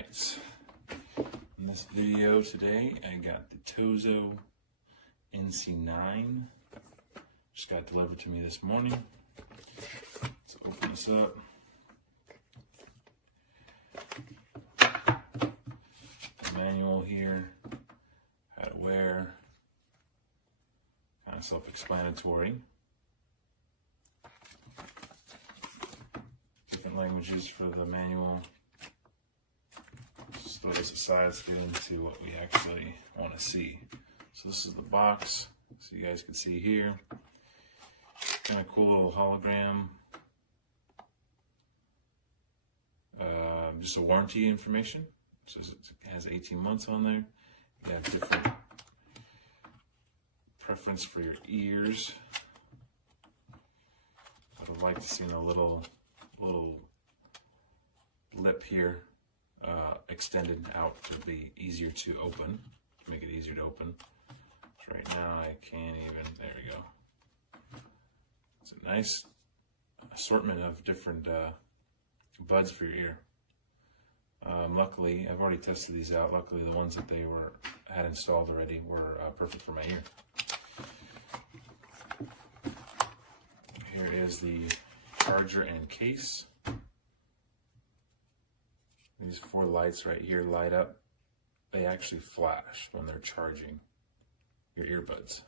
Alright, in this video today I got the TOZO NC9. Just got delivered to me this morning. Let's open this up. The manual here, how to wear, kind of self-explanatory. Different languages for the manual. Just throw this aside, let's get into what we actually want to see. So this is the box, so you guys can see here. Kind of cool little hologram. Just a warranty information. So it has 18 months on there. You have different preference for your ears. I would like to see a little lip here extended out to be easier to open, to make it easier to open. So right now I can't even, there we go. It's a nice assortment of different buds for your ear. Luckily, I've already tested these out. Luckily, the ones that they had installed already were perfect for my ear. Here is the charger and case. These 4 lights right here light up. They actually flash when they're charging your earbuds.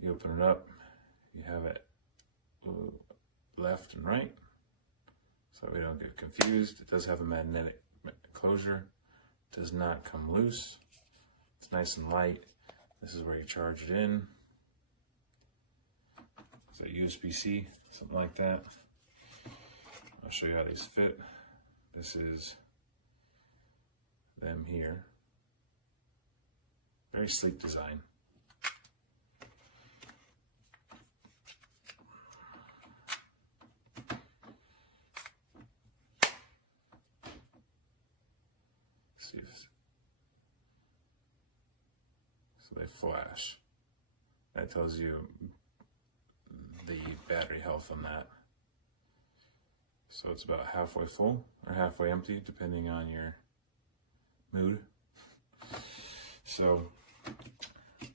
You open it up, you have it left and right, so we don't get confused. It does have a magnetic closure. It does not come loose. It's nice and light. This is where you charge it in. Is that USB-C? Something like that. I'll show you how these fit. This is them here. Very sleek design. See if, so they flash. That tells you the battery health on that. So it's about halfway full or halfway empty, depending on your mood. So,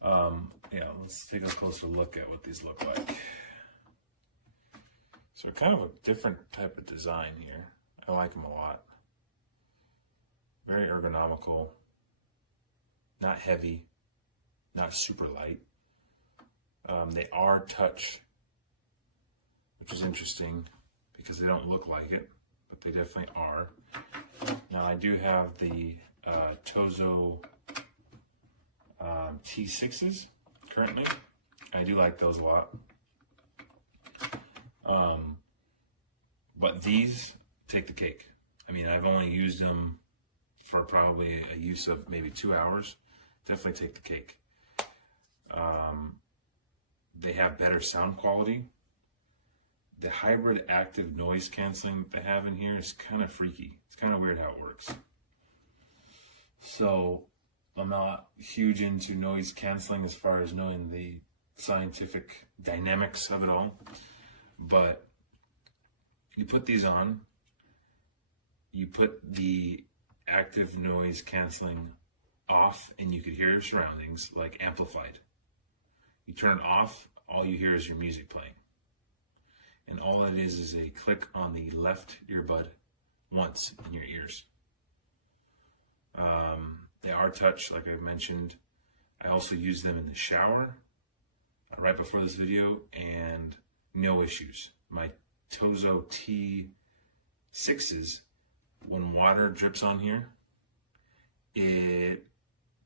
yeah, let's take a closer look at what these look like. So kind of a different type of design here. I like them a lot. Very ergonomical, not heavy, not super light. They are touch, which is interesting because they don't look like it, but they definitely are. Now I do have the TOZO T6s currently. I do like those a lot. But these take the cake. I mean, I've only used them for probably a use of maybe 2 hours. Definitely take the cake. They have better sound quality. The hybrid active noise canceling that they have in here is kind of freaky. It's kind of weird how it works. So I'm not huge into noise canceling as far as knowing the scientific dynamics of it all. But you put these on, you put the active noise canceling off, and you could hear your surroundings like amplified. You turn it off, all you hear is your music playing. And all it is a click on the left earbud once in your ears. They are touch, like I mentioned. I also use them in the shower right before this video, and no issues. My TOZO T6s, when water drips on here, it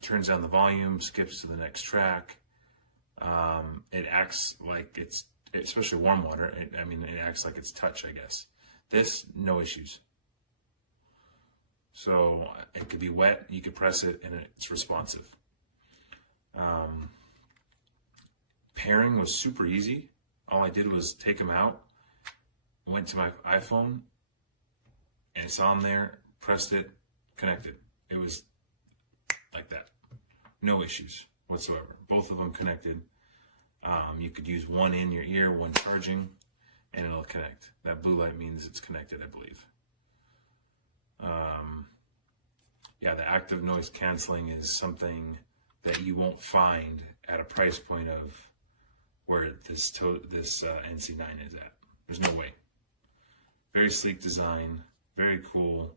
turns down the volume, skips to the next track. It acts like it's, especially warm water, it acts like it's touch, I guess. This, no issues. So it could be wet, you could press it, and it's responsive. Pairing was super easy. All I did was take them out, went to my iPhone, and it's on there, pressed it, connected. It was like that. No issues whatsoever. Both of them connected. You could use one in your ear, one charging, and it'll connect. That blue light means it's connected, I believe. yeah, the active noise canceling is something that you won't find at a price point of where this NC9 is at. There's no way. Very sleek design, very cool,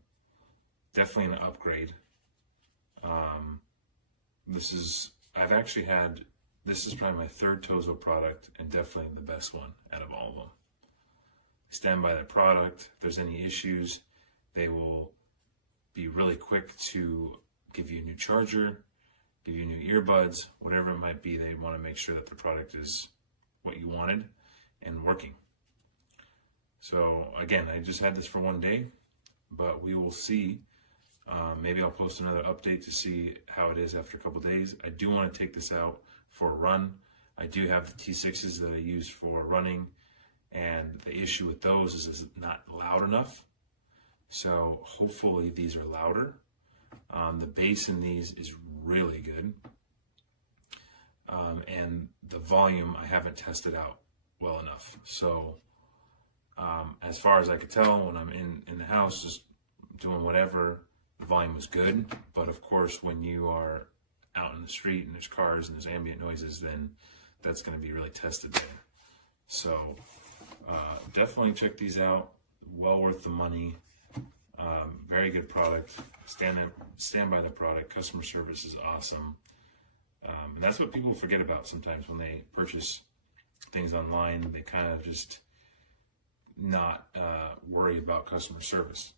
definitely an upgrade. This is probably my third TOZO product, and definitely the best one out of all of them. Stand by the product. If there's any issues, they will be really quick to give you a new charger, give you new earbuds, whatever it might be. They want to make sure that the product is what you wanted and working. So again, I just had this for one day, but we will see. Maybe I'll post another update to see how it is after a couple days. I do want to take this out for a run. I do have the T6s that I use for running, and the issue with those is it's not loud enough. So hopefully these are louder. The bass in these is really good. And the volume I haven't tested out well enough. So as far as I could tell, when I'm in the house just doing whatever, the volume was good. But of course, when you are out in the street and there's cars and there's ambient noises, then that's going to be really tested there. So definitely check these out. Well worth the money. Very good product. Stand by the product. Customer service is awesome. And that's what people forget about sometimes when they purchase things online. They kind of just not worry about customer service.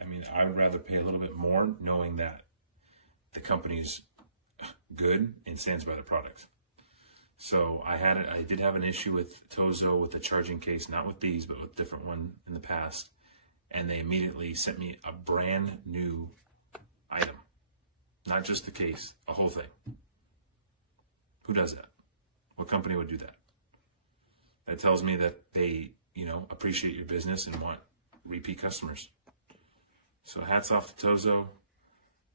I mean, I would rather pay a little bit more knowing that the company's good and stands by the product. So I did have an issue with TOZO with the charging case, not with these, but with a different one in the past. And they immediately sent me a brand new item. Not just the case, a whole thing. Who does that? What company would do that? That tells me that they, appreciate your business and want repeat customers. So hats off to TOZO.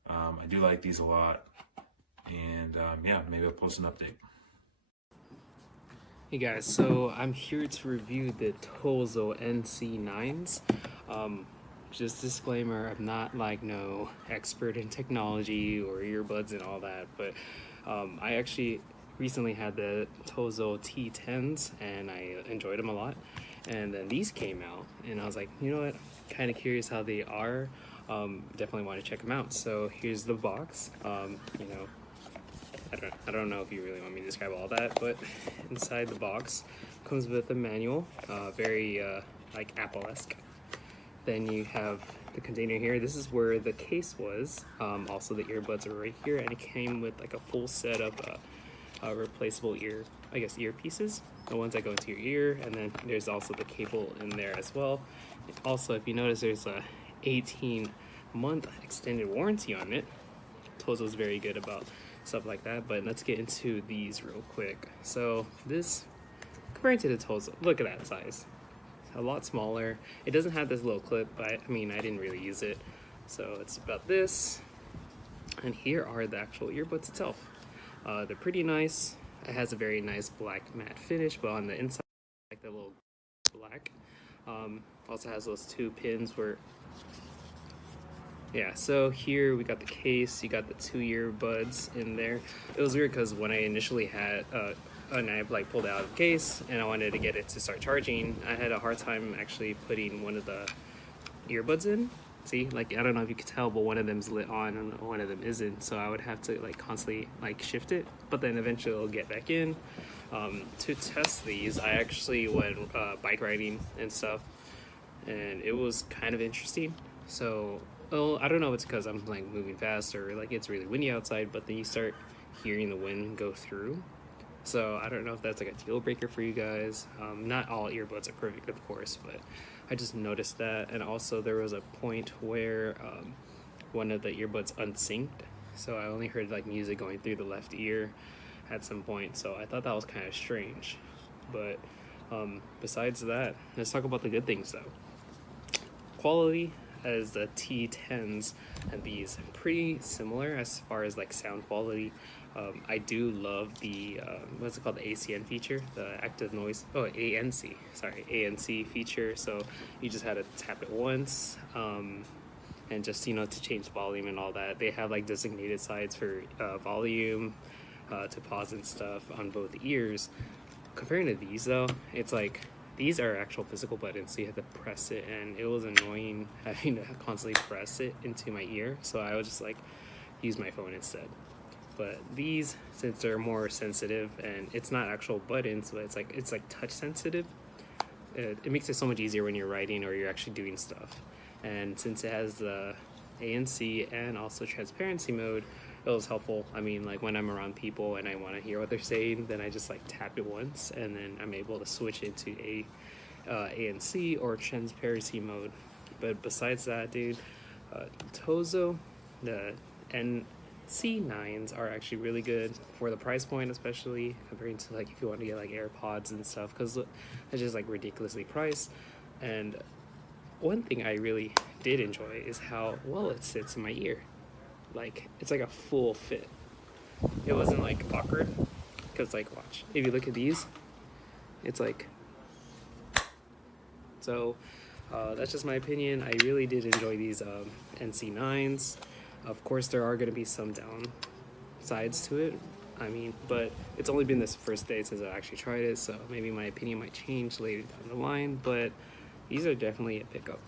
I do like these a lot. And maybe I'll post an update. Hey guys, so I'm here to review the TOZO NC9s. Just disclaimer, I'm not no expert in technology or earbuds and all that, but I actually recently had the TOZO T10s and I enjoyed them a lot. And then these came out and I was like, you know what, kind of curious how they are. Definitely want to check them out. So here's the box. I don't know if you really want me to describe all that, but inside the box comes with a manual, very Apple-esque. Then you have the container here. This is where the case was. Also the earbuds are right here, and it came with a full set of replaceable earpieces, the ones that go into your ear, and then there's also the cable in there as well. Also, if you notice, there's a 18-month extended warranty on it. TOZO's very good about stuff like that, but let's get into these real quick. So this, compared to the TOZO, look at that size. A lot smaller. It doesn't have this little clip, but I didn't really use it. So it's about this. And here are the actual earbuds itself. They're pretty nice. It has a very nice black matte finish, but on the inside, the little black. Also has those two pins where, so here we got the case, you got the two earbuds in there. It was weird because when I initially had and I pulled it out of the case and I wanted to get it to start charging, I had a hard time actually putting one of the earbuds in. See, I don't know if you could tell, but one of them's lit on and one of them isn't, so I would have to constantly shift it, but then eventually it'll get back in. To test these, I actually went bike riding and stuff, and it was kind of interesting. So I don't know if it's because I'm moving fast or it's really windy outside, but then you start hearing the wind go through. So I don't know if that's a deal breaker for you guys. Not all earbuds are perfect, of course, but I just noticed that. And also there was a point where one of the earbuds unsynced, so I only heard music going through the left ear at some point. So I thought that was kind of strange. But besides that, let's talk about the good things though. Quality, as the T10s and these pretty similar as far as sound quality. I do love the what's it called, the ACN feature, the active noise, ANC feature. So you just had to tap it once, and just to change volume and all that. They have like designated sides for volume, to pause and stuff on both ears. Comparing to these though, it's like these are actual physical buttons, so you have to press it, and it was annoying having to constantly press it into my ear, so I would just like use my phone instead. But these, since they're more sensitive and it's not actual buttons, but it's like touch sensitive, it makes it so much easier when you're writing or you're actually doing stuff. And since it has the ANC and also transparency mode, it was helpful. I mean, like when I'm around people and I want to hear what they're saying, then I just like tap it once, and then I'm able to switch into a ANC or transparency mode. But besides that, dude, TOZO, the NC9s are actually really good for the price point, especially comparing to like if you want to get like AirPods and stuff, because it's just like ridiculously priced. And one thing I really did enjoy is how well it sits in my ear. Like, it's like a full fit. It wasn't like awkward, because like, watch, if you look at these, it's like, so that's just my opinion. I really did enjoy these NC9s. Of course, there are going to be some downsides to it. I mean, but it's only been this first day since I actually tried it, so maybe my opinion might change later down the line, but these are definitely a pickup.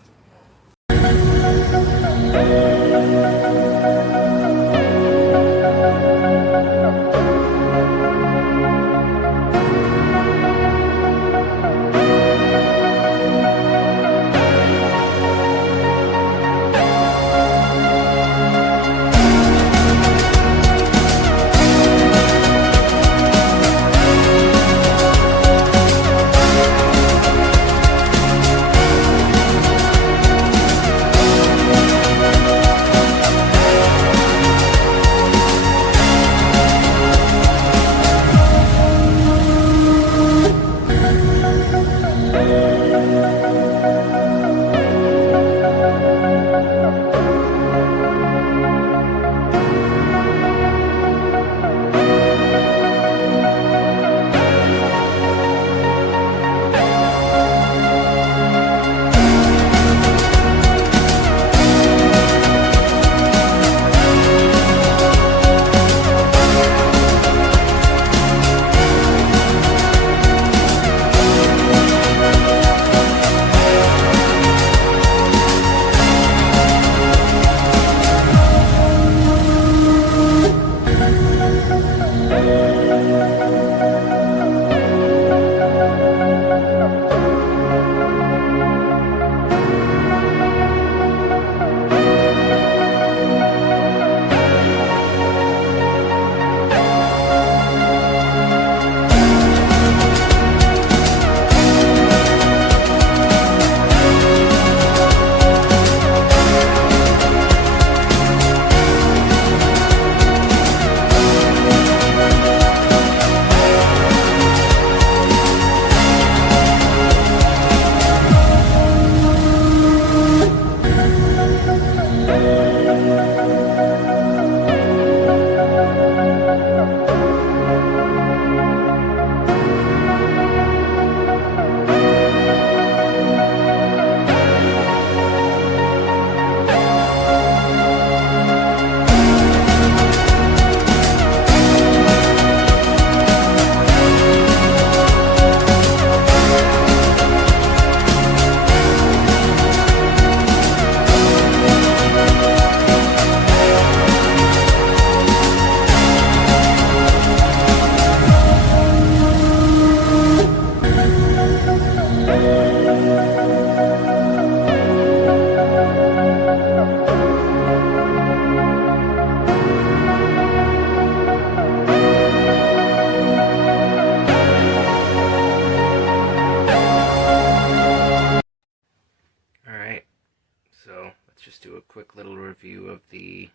Do a quick little review of the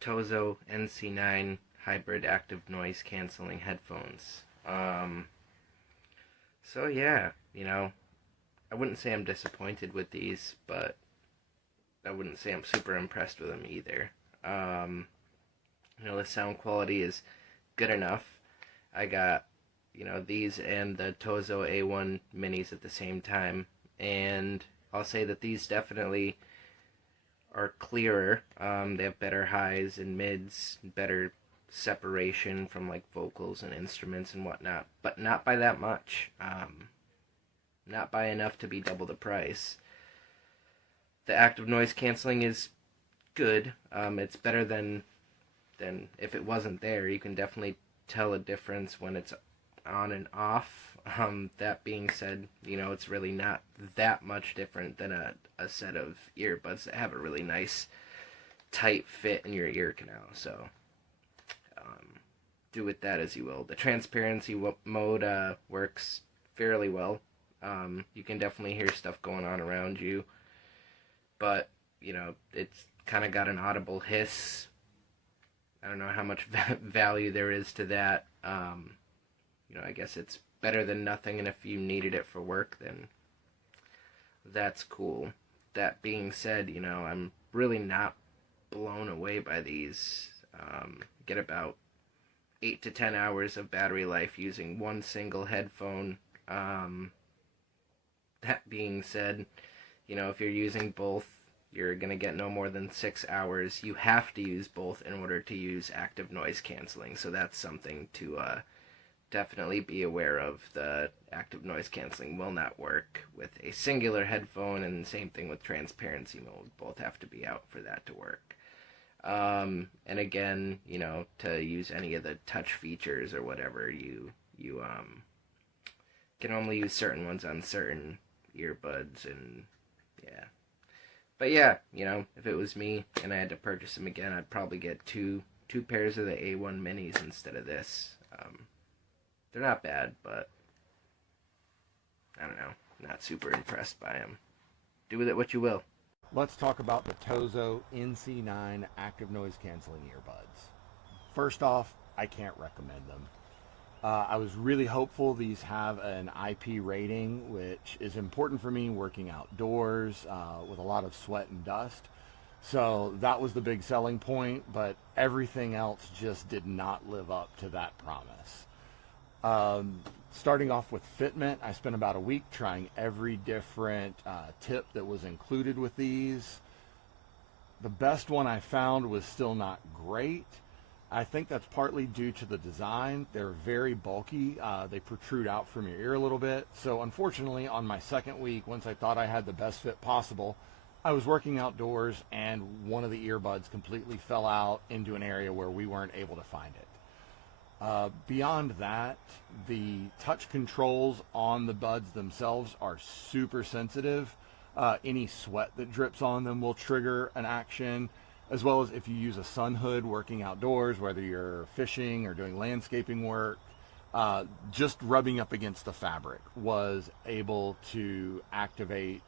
TOZO NC9 hybrid active noise canceling headphones. So yeah, I wouldn't say I'm disappointed with these, but I wouldn't say I'm super impressed with them either. The sound quality is good enough. I got, these and the TOZO A1 minis at the same time, and I'll say that these definitely are clearer. They have better highs and mids, better separation from like vocals and instruments and whatnot, but not by that much. Not by enough to be double the price. The active noise canceling is good. It's better than if it wasn't there. You can definitely tell a difference when it's on and off. That being said, it's really not that much different than a set of earbuds that have a really nice tight fit in your ear canal. So do with that as you will. The transparency mode works fairly well. You can definitely hear stuff going on around you, but it's kind of got an audible hiss. I don't know how much value there is to that. I guess it's better than nothing, and if you needed it for work, then that's cool. That being said, I'm really not blown away by these. Get about 8 to 10 hours of battery life using one single headphone. That being said, if you're using both, you're going to get no more than 6 hours. You have to use both in order to use active noise canceling, so that's something to definitely be aware of. The active noise canceling will not work with a singular headphone, and same thing with transparency mode. Both have to be out for that to work. And again, to use any of the touch features or whatever, you can only use certain ones on certain earbuds, and yeah. But yeah, if it was me and I had to purchase them again, I'd probably get two pairs of the A1 minis instead of this. They're not bad, but I don't know, not super impressed by them. Do with it what you will. Let's talk about the TOZO NC9 active noise canceling earbuds. First off, I can't recommend them. I was really hopeful these have an IP rating, which is important for me working outdoors with a lot of sweat and dust. So that was the big selling point, but everything else just did not live up to that promise. Starting off with fitment, I spent about a week trying every different tip that was included with these. The best one I found was still not great. I think that's partly due to the design. They're very bulky. They protrude out from your ear a little bit. So unfortunately, on my second week, once I thought I had the best fit possible, I was working outdoors and one of the earbuds completely fell out into an area where we weren't able to find it. Beyond that, the touch controls on the buds themselves are super sensitive. Any sweat that drips on them will trigger an action, as well as if you use a sun hood working outdoors, whether you're fishing or doing landscaping work, just rubbing up against the fabric was able to activate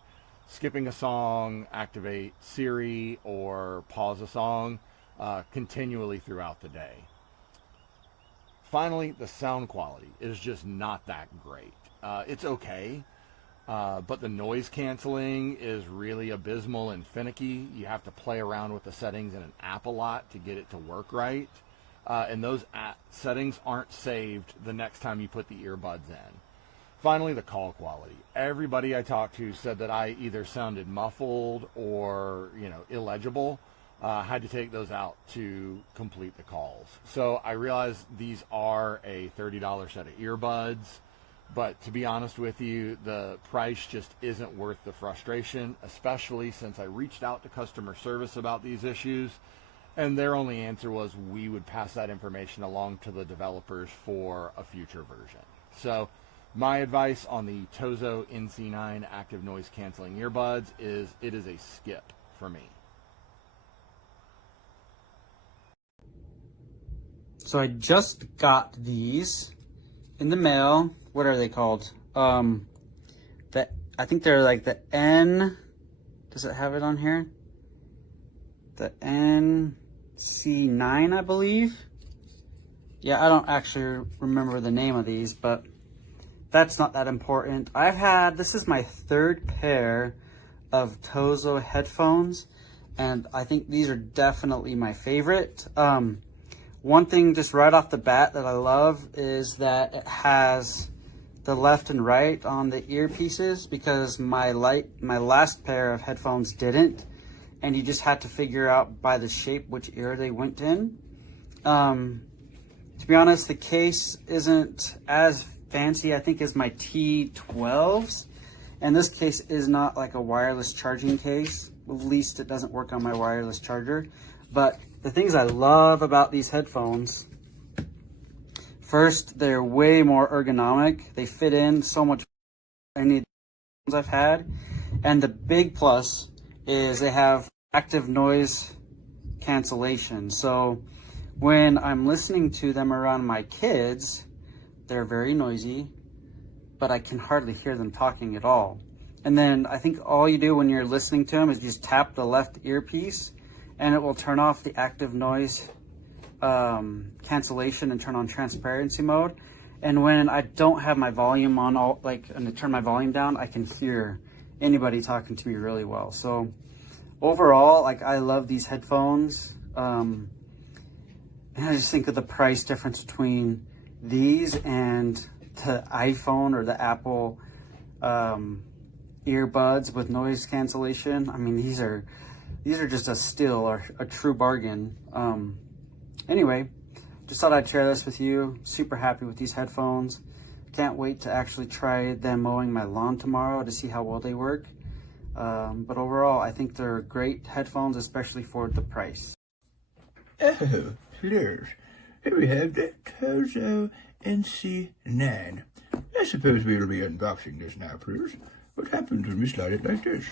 skipping a song, activate Siri, or pause a song continually throughout the day. Finally, the sound quality is just not that great. It's okay, but the noise canceling is really abysmal and finicky. You have to play around with the settings in an app a lot to get it to work right. And those settings aren't saved the next time you put the earbuds in. Finally, the call quality. Everybody I talked to said that I either sounded muffled or, illegible. Had to take those out to complete the calls. So I realized these are a $30 set of earbuds, but to be honest with you, the price just isn't worth the frustration, especially since I reached out to customer service about these issues, and their only answer was we would pass that information along to the developers for a future version. So my advice on the TOZO NC9 active noise canceling earbuds is it is a skip for me. So I just got these in the mail. What are they called? I think they're like the N. Does it have it on here? The NC9, I believe. Yeah, I don't actually remember the name of these, but that's not that important. This is my third pair of TOZO headphones, and I think these are definitely my favorite. One thing just right off the bat that I love is that it has the left and right on the earpieces, because my last pair of headphones didn't. and you just had to figure out by the shape which ear they went in. To be honest, the case isn't as fancy, I think, as my T12s. And this case is not like a wireless charging case. At least it doesn't work on my wireless charger. But the things I love about these headphones, first, they're way more ergonomic. They fit in so much better than any ones I've had. And the big plus is they have active noise cancellation. So when I'm listening to them around my kids, they're very noisy, but I can hardly hear them talking at all. And then I think all you do when you're listening to them is just tap the left earpiece and it will turn off the active noise cancellation and turn on transparency mode. And when I don't have my volume on, and I turn my volume down, I can hear anybody talking to me really well. So overall, I love these headphones. And I just think of the price difference between these and the iPhone or the Apple earbuds with noise cancellation. I mean, these are just a steal or a true bargain. Anyway, just thought I'd share this with you. Super happy with these headphones. Can't wait to actually try them mowing my lawn tomorrow to see how well they work. But overall, I think they're great headphones, especially for the price. Oh, Fleurs. Here we have the TOZO NC9. I suppose we'll be unboxing this now, Fleurs. What happens when we slide it like this?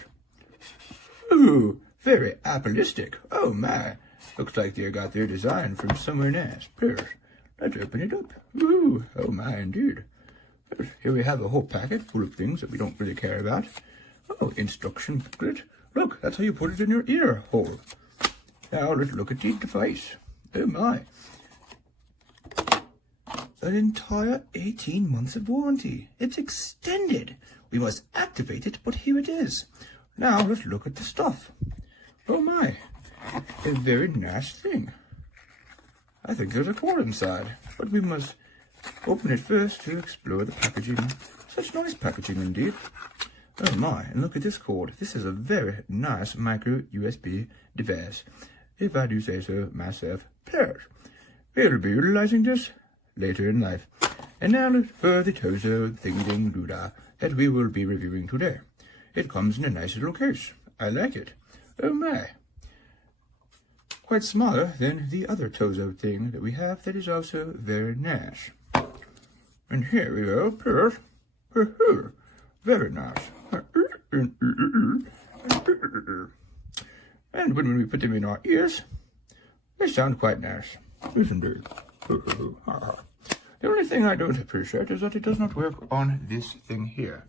Ooh, very Appleistic. Oh my. Looks like they got their design from somewhere nice. Fleurs, let's open it up. Ooh, oh my indeed. Here we have a whole packet full of things that we don't really care about. Oh, instruction booklet. Look, that's how you put it in your ear hole. Now let's look at the device. Oh my. An entire 18 months of warranty. It's extended. We must activate it, but here it is. Now let's look at the stuff. Oh my. A very nice thing. I think there's a cord inside, but we must open it first to explore the packaging. Such nice packaging indeed. Oh my, and look at this cord. This is a very nice micro USB device, if I do say so myself. Pairs. We'll be utilizing this later in life. And now for the TOZO Thing-Ding-Doodah that we will be reviewing today. It comes in a nice little case. I like it. Oh my. Quite smaller than the other TOZO thing that we have that is also very nice. And here we go, pairs. Very nice. And when we put them in our ears, they sound quite nice. Yes, indeed. The only thing I don't appreciate is that it does not work on this thing here.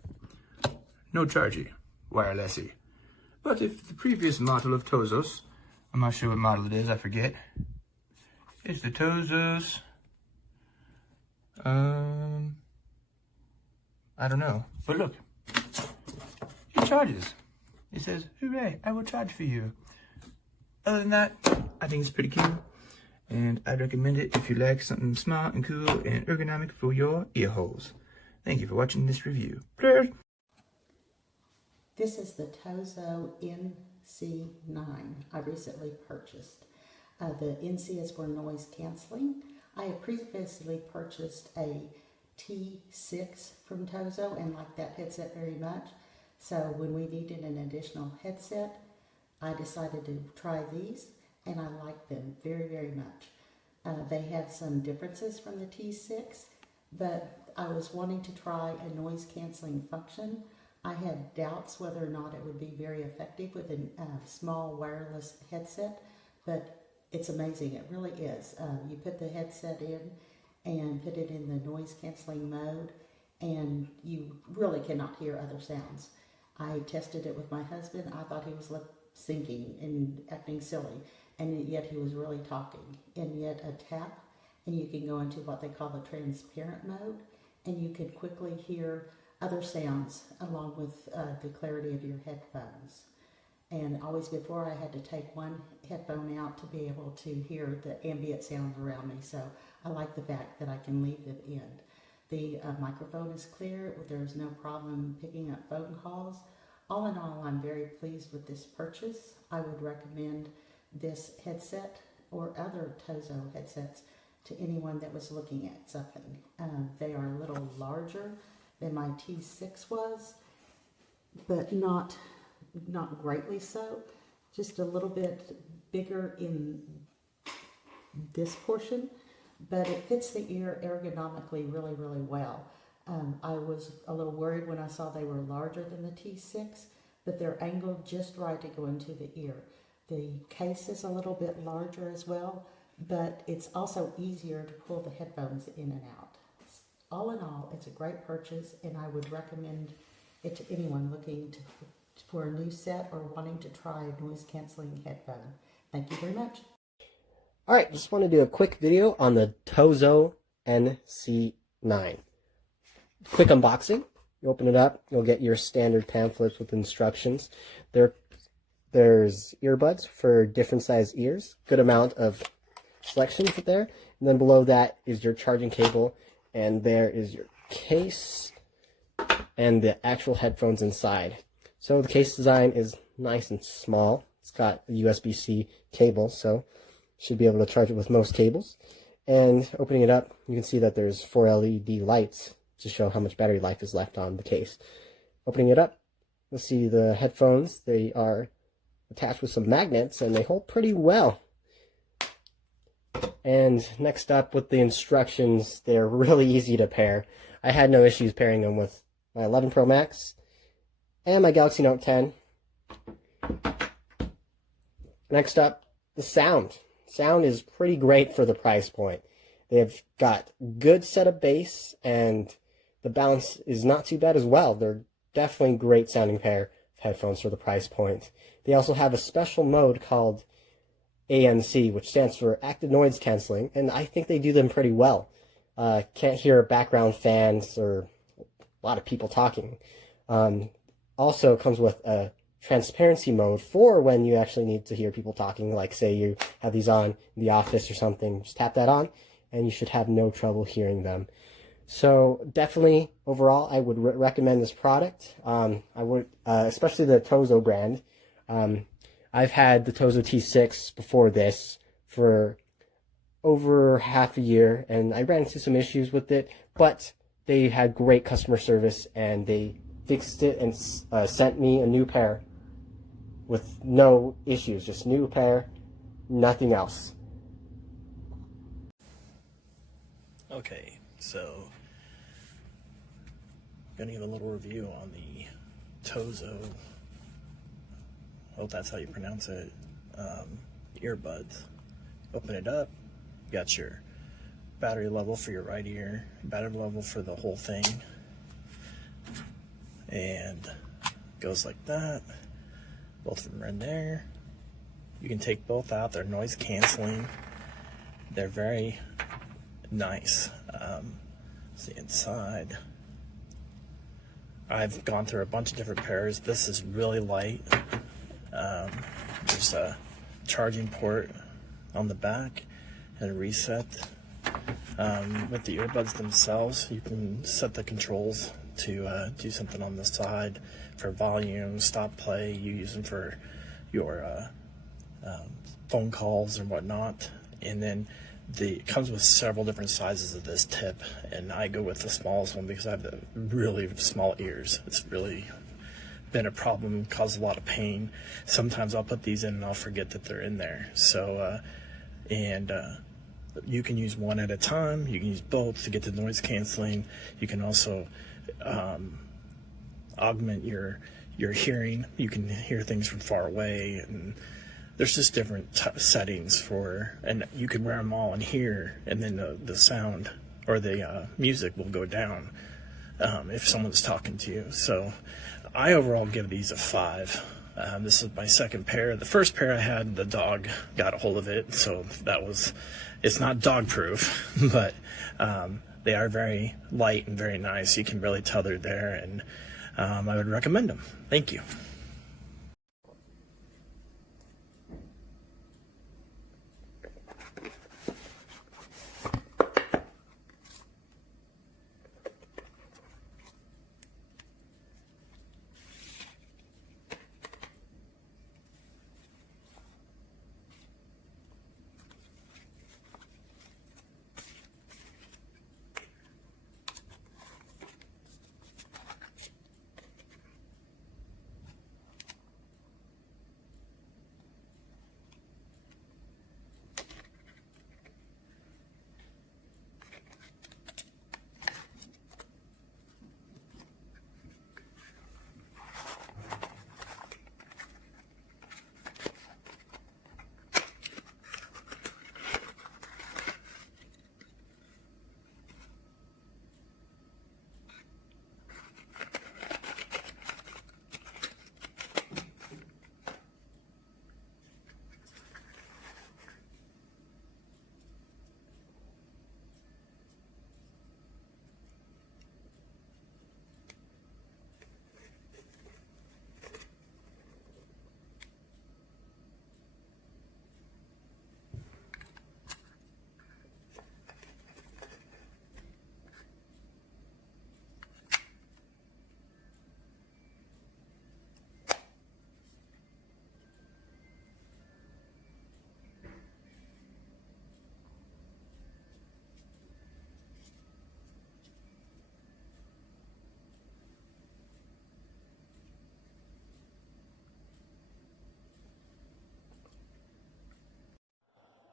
No chargy, wirelessy. But if the previous model of TOZOs, I'm not sure what model it is, I forget. It's the TOZOs. I don't know. But look, it charges. It says, hooray, I will charge for you. Other than that, I think it's pretty cool. And I'd recommend it if you like something smart and cool and ergonomic for your ear holes. Thank you for watching this review. Cheers. This is the TOZO NC9 I recently purchased. The NC is for noise canceling. I had previously purchased a T6 from TOZO and liked that headset very much. So when we needed an additional headset, I decided to try these, and I like them very, very much. They have some differences from the T6, but I was wanting to try a noise canceling function. I had doubts whether or not it would be very effective with a small wireless headset, but it's amazing. It really is. You put the headset in and put it in the noise canceling mode, and you really cannot hear other sounds. I tested it with my husband. I thought he was lip syncing and acting silly, and yet he was really talking. And yet a tap, and you can go into what they call the transparent mode, and you can quickly hear other sounds along with the clarity of your headphones. And always before, I had to take one headphone out to be able to hear the ambient sounds around me. So I like the fact that I can leave it in. The microphone is clear. There's no problem picking up phone calls. All in all, I'm very pleased with this purchase. I would recommend this headset or other TOZO headsets to anyone that was looking at something. They are a little larger than my T6 was, but not greatly so. Just a little bit bigger in this portion, but it fits the ear ergonomically really, really well. I was a little worried when I saw they were larger than the T6, but they're angled just right to go into the ear. The case is a little bit larger as well, but it's also easier to pull the headphones in and out. All in all, it's a great purchase, and I would recommend it to anyone looking for a new set or wanting to try a noise canceling headphone. Thank you very much. All right, just want to do a quick video on the TOZO NC9. Quick unboxing. You open it up, you'll get your standard pamphlets with instructions. There's earbuds for different size ears. Good amount of selections there. And then below that is your charging cable, and there is your case and the actual headphones inside. So the case design is nice and small. It's got a USB-C cable, so should be able to charge it with most cables. And opening it up, you can see that there's 4 LED lights to show how much battery life is left on the case. Opening it up, you'll see the headphones. They are attached with some magnets, and they hold pretty well. And next up, with the instructions, they're really easy to pair. I had no issues pairing them with my 11 Pro Max and my Galaxy Note 10. Next up, the sound. Sound is pretty great for the price point. They've got good setup bass, and the balance is not too bad as well. They're definitely great sounding pair of headphones for the price point. They also have a special mode called ENC, which stands for Active Noise Canceling, and I think they do them pretty well. Can't hear background fans or a lot of people talking. Also comes with a transparency mode for when you actually need to hear people talking, like say you have these on in the office or something. Just tap that on and you should have no trouble hearing them. So definitely overall I would recommend this product. I would especially the TOZO brand. I've had the TOZO T6 before this for over half a year, and I ran into some issues with it, but they had great customer service and they fixed it and sent me a new pair with no issues, just new pair, nothing else. Okay, so I'm gonna give a little review on the TOZO, hope that's how you pronounce it, earbuds. Open it up, you got your battery level for your right ear, battery level for the whole thing, and it goes like that. Both of them are in there. You can take both out. They're noise canceling. They're very nice. See inside. I've gone through a bunch of different pairs. This is really light. There's a charging port on the back and a reset. With the earbuds themselves, you can set the controls to do something on the side for volume, stop, play. You use them for your phone calls and whatnot. And then it comes with several different sizes of this tip, and I go with the smallest one because I have the really small ears. It's really been a problem, caused a lot of pain. Sometimes I'll put these in and I'll forget that they're in there. So you can use one at a time. You can use both to get the noise canceling. You can also augment your hearing. You can hear things from far away, and there's just different settings for, and you can wear them all in here, and then the sound or the music will go down if someone's talking to you. So I overall give these a 5. This is my second pair. The first pair I had, the dog got a hold of it, so it's not dog proof, but they are very light and very nice. You can really tell they're there, and I would recommend them. Thank you.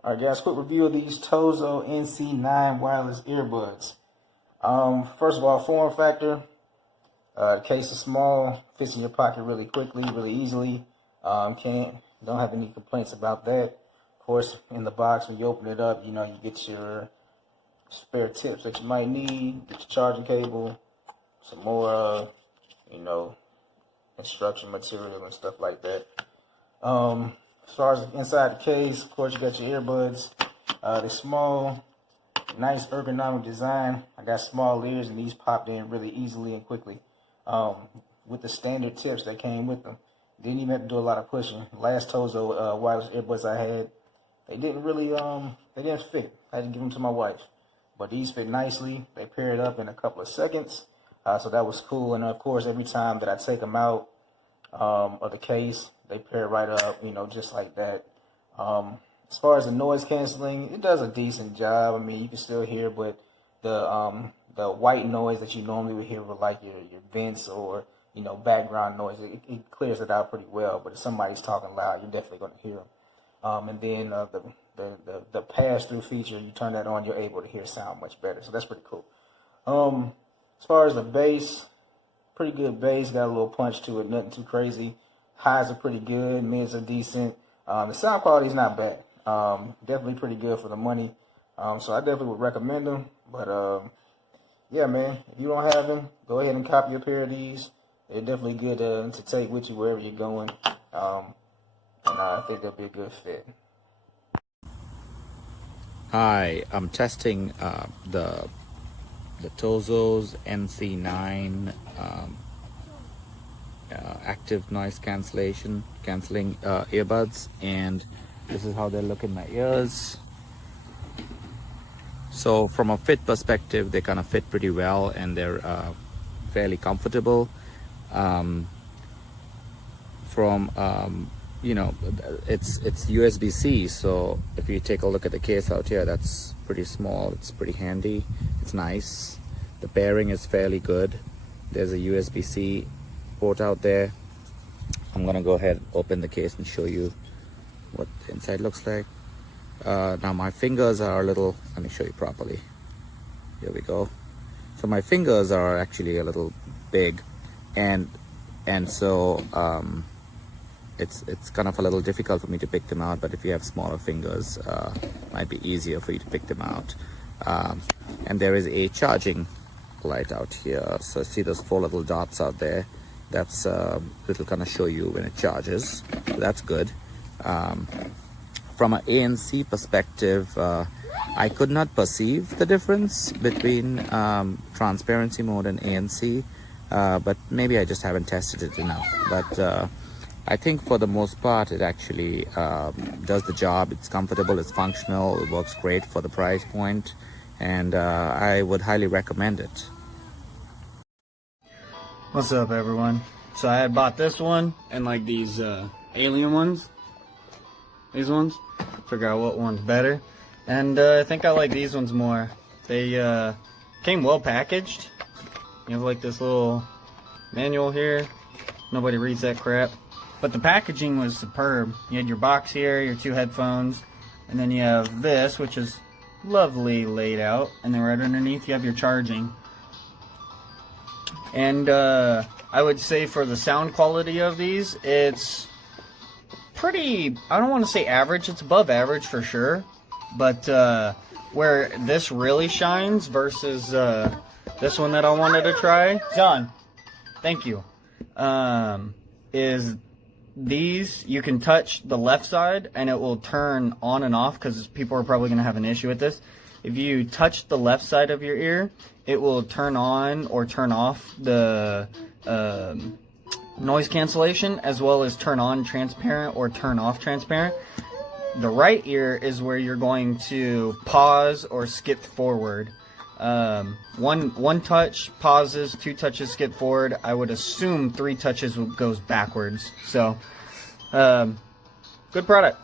Alright guys, quick review of these TOZO NC9 wireless earbuds. First of all, form factor. The case is small, fits in your pocket really quickly, really easily. Don't have any complaints about that. Of course, in the box, when you open it up, you know, you get your spare tips that you might need, get your charging cable, some more, you know, instruction material and stuff like that. As far as inside the case, of course, you got your earbuds. They're small, nice ergonomic design. I got small ears, and these popped in really easily and quickly. With the standard tips that came with them. Didn't even have to do a lot of pushing. Last TOZO wireless earbuds I had, they didn't really, they didn't fit. I had to give them to my wife. But these fit nicely. They paired up in a couple of seconds. So that was cool. And of course, every time that I take them out of the case, they pair right up, you know, just like that. As far as the noise canceling, it does a decent job. I mean, you can still hear, but the white noise that you normally would hear with like your vents or, you know, background noise, it clears it out pretty well. But if somebody's talking loud, you're definitely going to hear them. And then the pass-through feature, you turn that on, you're able to hear sound much better. So that's pretty cool. As far as the bass, pretty good bass, got a little punch to it, nothing too crazy. Highs are pretty good, mids are decent. The sound quality is not bad. Definitely pretty good for the money. So I definitely would recommend them. But yeah, man, if you don't have them, go ahead and copy a pair of these. They're definitely good to take with you wherever you're going. And I think they'll be a good fit. Hi, I'm testing the TOZO's NC9 active noise cancelling earbuds, and this is how they look in my ears. So from a fit perspective, they kind of fit pretty well, and they're fairly comfortable. You know, it's USB-C, so if you take a look at the case out here, that's pretty small, it's pretty handy, it's nice. The pairing is fairly good. There's a USB-C port out there. I'm gonna go ahead and open the case and show you what the inside looks like. Now my fingers are a little, let me show you properly. Here we go. So my fingers are actually a little big, and so it's kind of a little difficult for me to pick them out, but if you have smaller fingers, it might be easier for you to pick them out. And there is a charging light out here, so see those 4 little dots out there. That's it'll kind of show you when it charges, so that's good. From an ANC perspective, I could not perceive the difference between transparency mode and ANC, but maybe I just haven't tested it enough. But I think for the most part, it actually does the job. It's comfortable, it's functional, it works great for the price point, and I would highly recommend it. What's up, everyone? So I had bought this one and like these alien ones. These ones. Figure out what one's better. And I think I like these ones more. They came well packaged. You have like this little manual here. Nobody reads that crap. But the packaging was superb. You had your box here, your 2 headphones, and then you have this, which is lovely laid out. And then right underneath you have your charging. And I would say for the sound quality of these, it's pretty, I don't want to say average, it's above average for sure. But where this really shines versus this one that I wanted to try, John, thank you, is these, you can touch the left side and it will turn on and off, because people are probably going to have an issue with this. If you touch the left side of your ear, it will turn on or turn off the noise cancellation, as well as turn on transparent or turn off transparent. The right ear is where you're going to pause or skip forward. One touch pauses, 2 touches skip forward. I would assume 3 touches goes backwards. So, good product.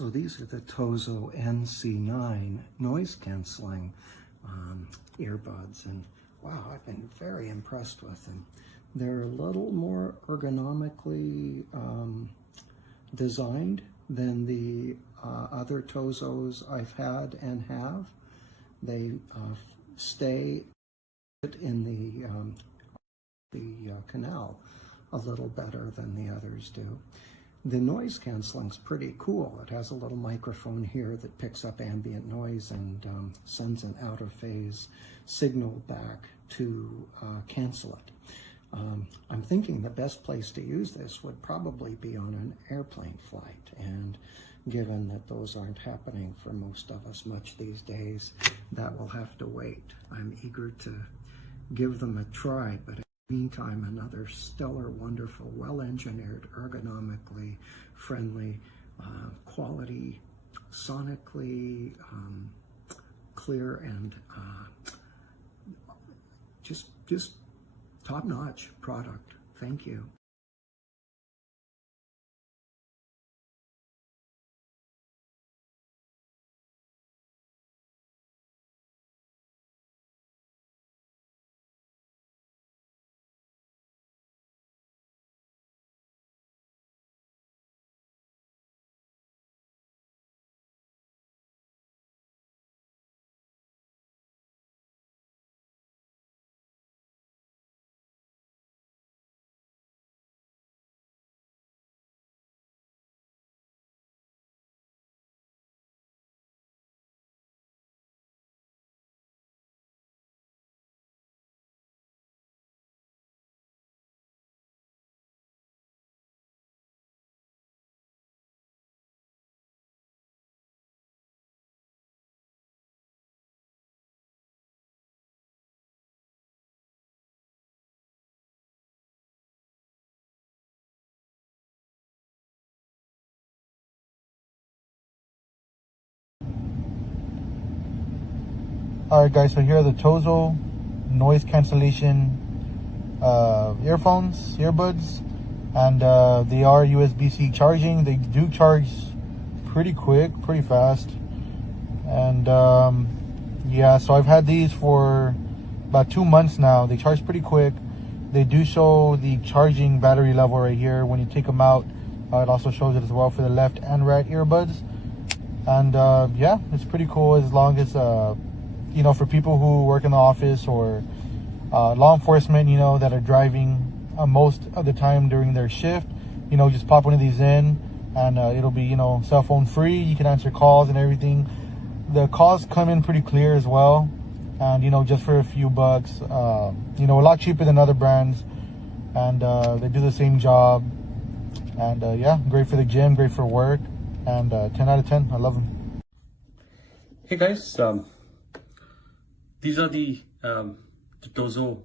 So these are the TOZO NC9 noise canceling earbuds, and wow, I've been very impressed with them. They're a little more ergonomically designed than the other TOZOs I've had and have. They stay in the canal a little better than the others do. The noise canceling's pretty cool. It has a little microphone here that picks up ambient noise and sends an out-of-phase signal back to cancel it. I'm thinking the best place to use this would probably be on an airplane flight, and given that those aren't happening for most of us much these days, that will have to wait. I'm eager to give them a try, but in the meantime, another stellar, wonderful, well-engineered, ergonomically friendly, quality, sonically clear, and just top-notch product. Thank you. Alright guys, so here are the TOZO noise cancellation earbuds, and they are USB-C charging. They do charge pretty quick, pretty fast, and yeah, so I've had these for about 2 months now. They charge pretty quick. They do show the charging battery level right here when you take them out. It also shows it as well for the left and right earbuds, and yeah, it's pretty cool as long as you know, for people who work in the office or law enforcement, you know, that are driving most of the time during their shift, you know, just pop one of these in, and it'll be, you know, cell phone free. You can answer calls and everything. The calls come in pretty clear as well, and you know, just for a few bucks, you know, a lot cheaper than other brands, and they do the same job, and yeah, great for the gym, great for work, and 10 out of 10. I love them. Hey guys, these are the TOZO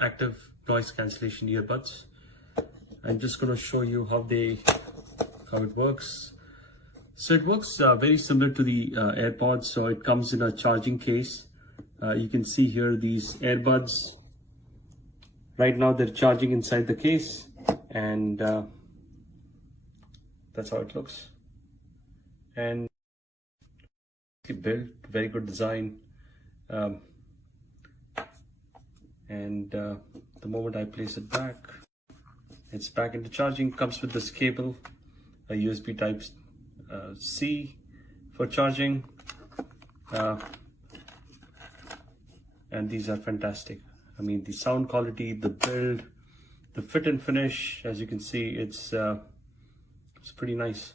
active noise cancellation earbuds. I'm just going to show you how it works. So it works very similar to the AirPods. So it comes in a charging case. You can see here these earbuds. Right now they're charging inside the case, and that's how it looks. And built, very good design. The moment I place it back, it's back into charging. Comes with this cable, a USB type C for charging, and these are fantastic. I mean, the sound quality, the build, the fit and finish, as you can see, it's pretty nice.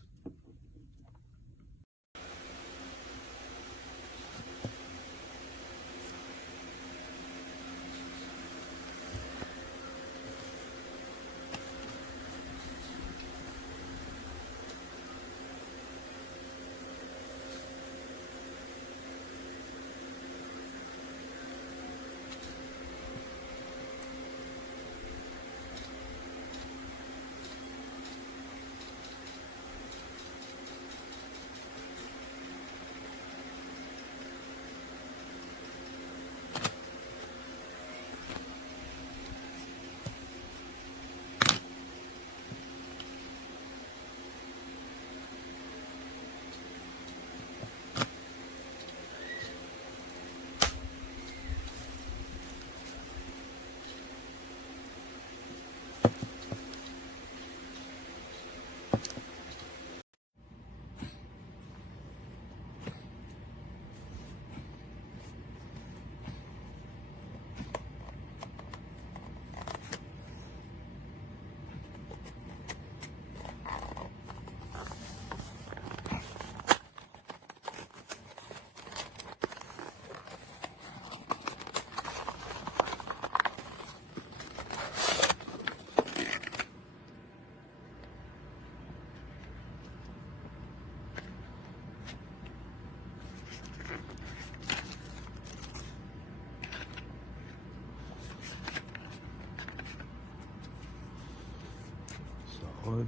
wood.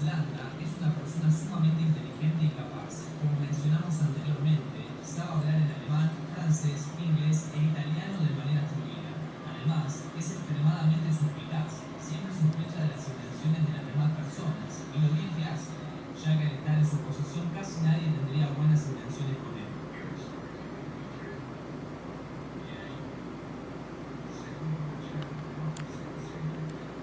Landa es una persona sumamente inteligente y capaz. Como mencionamos anteriormente, sabe hablar en alemán, francés, inglés e italiano de manera fluida. Además, es extremadamente suspicaz. Siempre sospecha de las intenciones de las demás personas y lo bien que hace, ya que al estar en su posición casi nadie tendría buenas intenciones con él.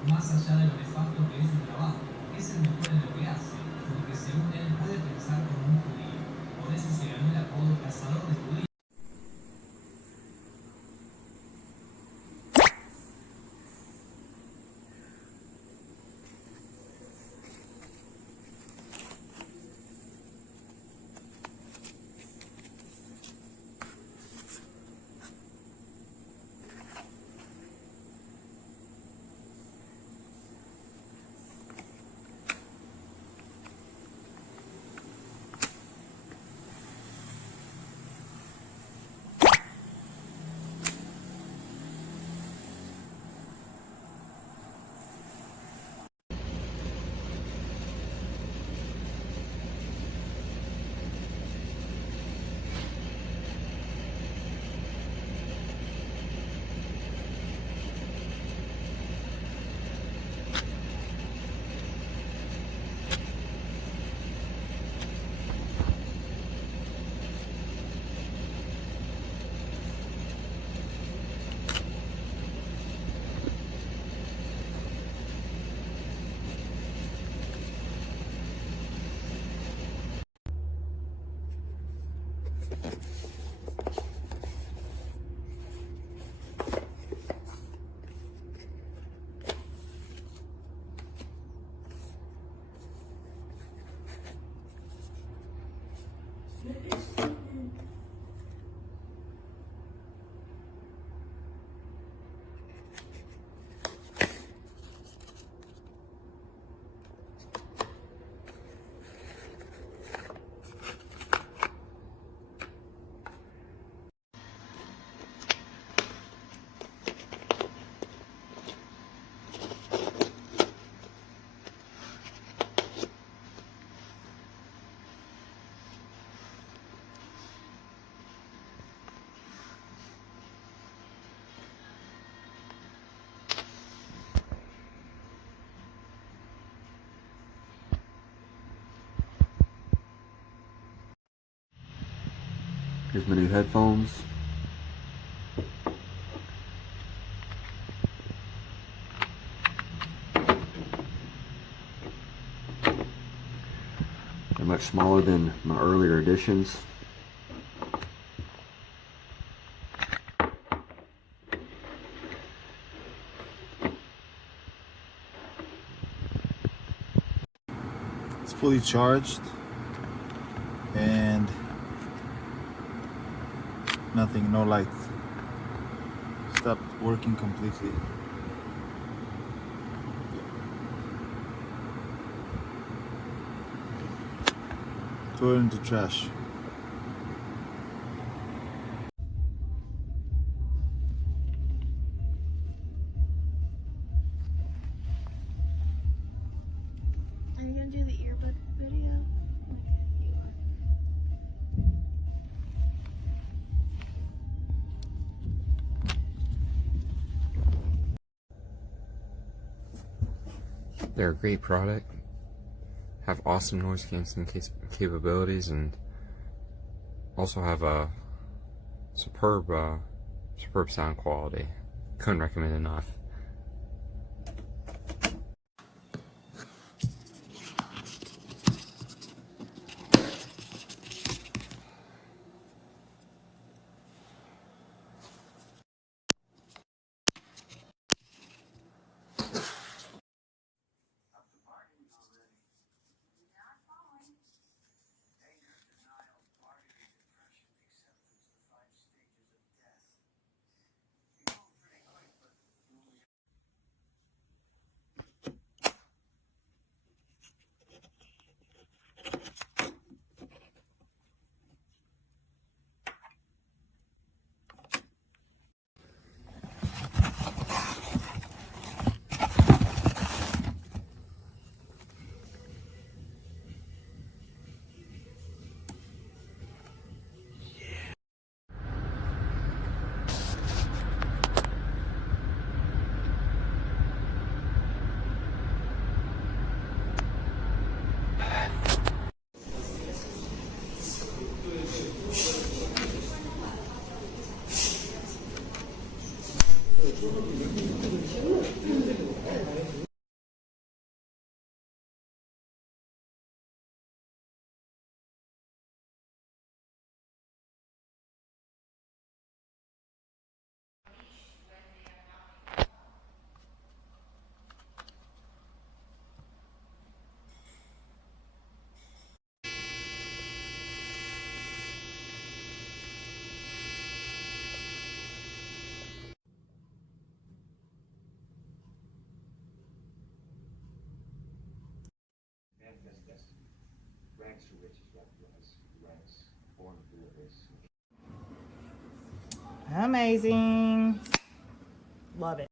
Más allá de lo nefasto que es su trabajo, es el mejor en lo que hace, porque según él puede pensar como un judío. Por eso se ganó el apodo cazador de judíos. Here's my new headphones. They're much smaller than my earlier editions. It's fully charged and nothing, no light. Stopped working completely. Throw it into trash. Are you gonna do the earbud video? Okay, you are. They're a great product, have awesome noise canceling capabilities, and also have a superb sound quality. Couldn't recommend enough. Amazing. Love it.